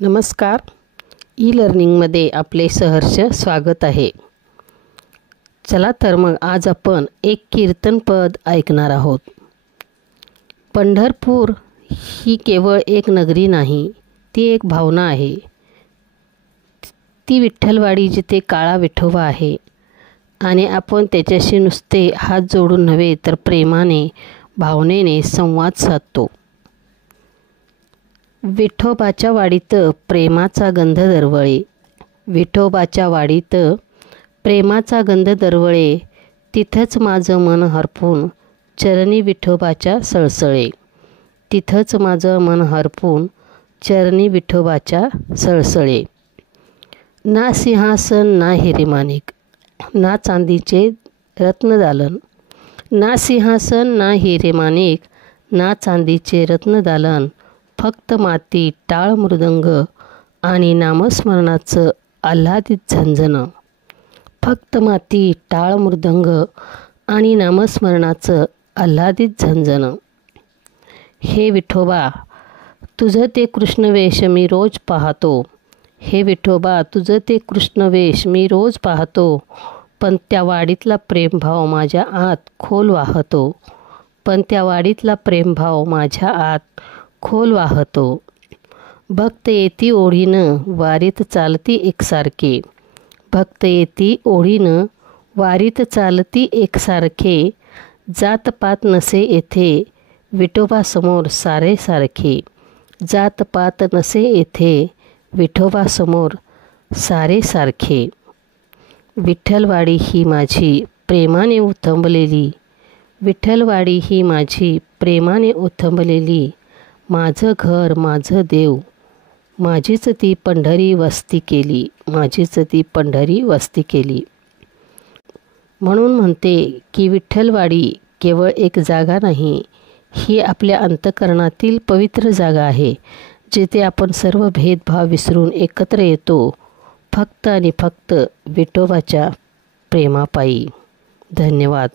नमस्कार. ई लर्निंगमध्ये आपले सहर्ष स्वागत आहे. चला तर मग आज आपण एक कीर्तनपद ऐकणार आहोत. पंढरपूर ही केवळ एक नगरी नाही, ती एक भावना आहे. ती विठ्ठलवाडी जिथे काळा विठोबा आहे आणि आपण त्याच्याशी नुसते हात जोडून नव्हे तर प्रेमाने, भावनेने संवाद साधतो. विठोबाच्या वाडीत प्रेमाचा गंध दरवळे, विठोबाच्या वाडीत प्रेमाचा गंध दरवळे. तिथंच माझं मन हरपून चरणी विठोबाच्या सळसळे, तिथंच माझं मन हरपून चरणी विठोबाच्या सळसळे. ना सिंहासन ना हिरेमाणिक, ना चांदीचे रत्नदालन, ना सिंहासन ना हिरेमाणिक, ना चांदीचे रत्नदालन. फक्त माती, टाळ, मृदंग आणि नामस्मरणाचं आल्हादित झंझण, फक्त माती, टाळ, मृदंग आणि नामस्मरणाचं आल्हादित झंझण. हे विठोबा तुझं ते कृष्णवेश मी रोज पाहतो, हे विठोबा तुझं ते कृष्णवेश मी रोज पाहतो. पण त्या वाडीतला प्रेमभाव माझ्या आत खोल वाहतो, पण त्या वाडीतला प्रेमभाव माझ्या आत खोल वाहतो. भक्त येती ओढीनं वारीत चालती एकसारखे, भक्त येती ओढीनं वारीत चालती एकसारखे. जातपात नसे येथे विठोबासमोर सारे सारखे, जातपात नसे येथे विठोबासमोर सारे सारखे. विठ्ठलवाडी ही माझी प्रेमाने उथंबलेली, विठ्ठलवाडी ही माझी प्रेमाने उथंबलेली. माझं घर माझं देव, माझीच ती पंढरी वस्ती केली, माझीच ती पंढरी वस्ती केली. म्हणून म्हणते की विठ्ठलवाडी केवळ एक जागा नाही, ही आपल्या अंतःकरणातील पवित्र जागा आहे, जिथे आपण सर्व भेदभाव विसरून एकत्र येतो, फक्त आणि फक्त विठोबाच्या प्रेमापायी. धन्यवाद.